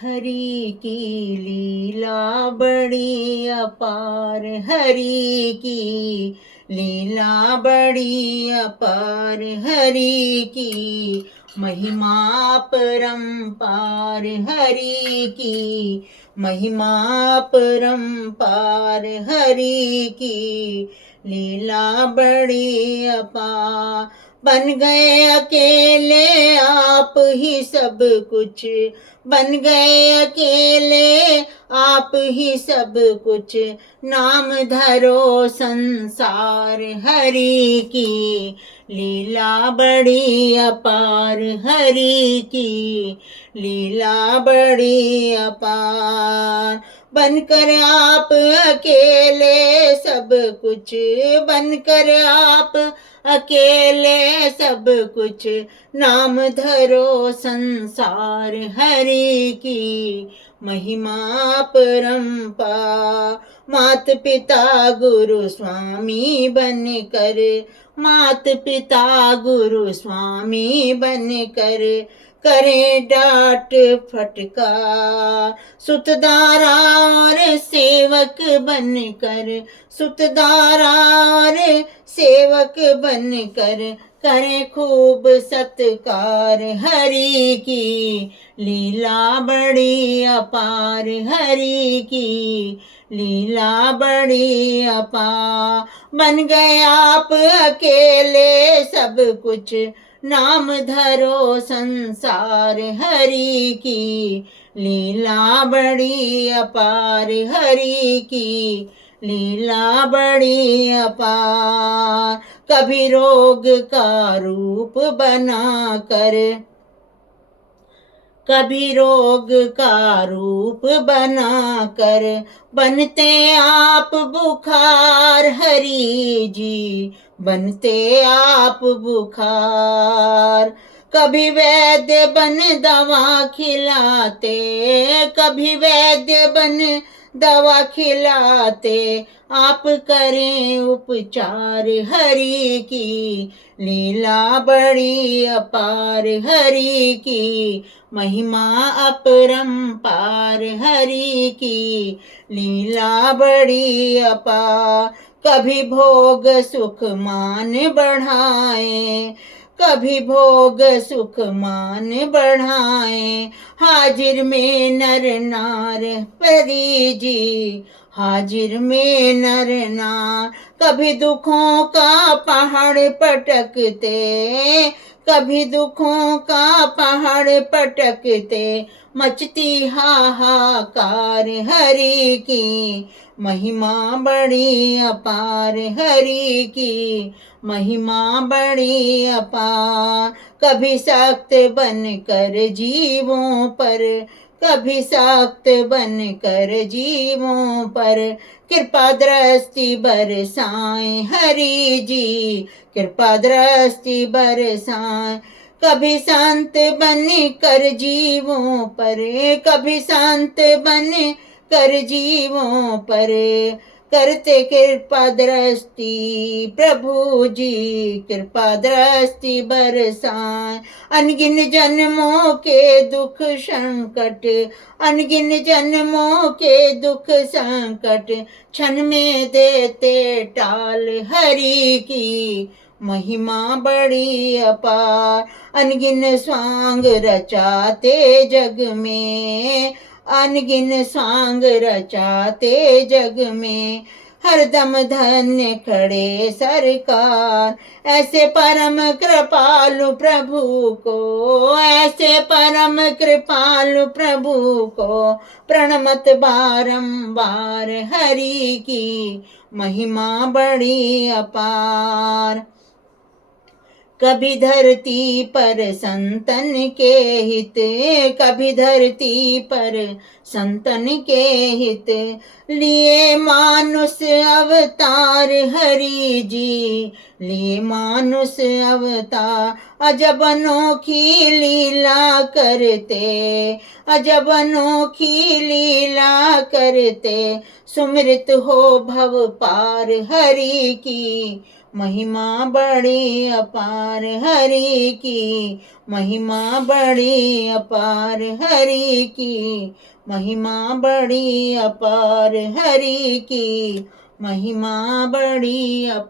हरि की लीला बड़ी अपार, हरि की लीला बड़ी अपार, हरि की महिमा परंपार, हरि की महिमा परंपार, हरि की लीला बड़ी अपार। बन गए अकेले आप ही सब कुछ, बन गए अकेले आप ही सब कुछ, नाम धरो संसार, हरि की लीला बड़ी अपार, हरि की लीला बड़ी अपार। बनकर आप अकेले सब कुछ, बनकर आप अकेले सब कुछ, नाम धरो संसार, हरि की महिमा परंपार। मात पिता गुरु स्वामी बन कर, मात पिता गुरु स्वामी बन कर, करे डांट फटकार। सुतदारा और सेवक बन कर, सुतदारा और सेवक बन कर, करें खूब सत्कार, हरि की लीला बड़ी अपार, हरि की लीला बड़ी अपार। बन गए आप अकेले सब कुछ, नाम धरो संसार, हरि की लीला बड़ी अपार, हरि की लीला बड़ी अपार। कभी रोग का रूप बना कर, कभी रोग का रूप बना कर, बनते आप बुखार, हरि जी बनते आप बुखार। कभी वैद्य बन दवा खिलाते, कभी वैद्य बन दवा खिलाते, आप करें उपचार, हरि की लीला बड़ी अपार, हरि की महिमा अपरंपार, हरि की लीला बड़ी अपार। कभी भोग सुख मान बढ़ाए, कभी भोग सुख मान बढ़ाए, हाजिर में नर नार, हरि जी हाजिर में नर नार। कभी दुखों का पहाड़ पटकते, कभी दुखों का पहाड़ पटकते, मचती हाहाकार, हरि की महिमा बड़ी अपार, हरि की महिमा बड़ी अपार। कभी सख्त बन कर जीवों पर, कभी सख्त बन कर जीवों पर, कृपा दृष्टि बरसाएं, हरि जी कृपा दृष्टि बरसाएं। कभी संत बन कर जीवों पर, कभी संत बन कर जीवों पर, करते कृपा दृष्टि प्रभु जी कृपा दृष्टि बरसाएं। अनगिन जन्मों के दुख संकट, अनगिन जन्मों के दुख संकट, क्षण में देते टाल, हरि की महिमा बड़ी अपार। अनगिन स्वांग रचाते जग में, अनगिन सांग रचाते जग में, हरदम धन्य खड़े सरकार। ऐसे परम कृपालु प्रभु को, ऐसे परम कृपालु प्रभु को, प्रणमत बारंबार, हरि की महिमा बड़ी अपार। कभी धरती पर संतन के हित, कभी धरती पर संतन के हित, लिए मानुष अवतार, हरि जी लिए मानुष अवतार। अजब अनोखी लीला करते, अजब अनोखी लीला करते, सुमृत हो भव पार, हरि की महिमा बड़ी अपार हरि की, महिमा बड़ी अपार हरि की, महिमा बड़ी अपार हरि की, महिमा बड़ी अपार।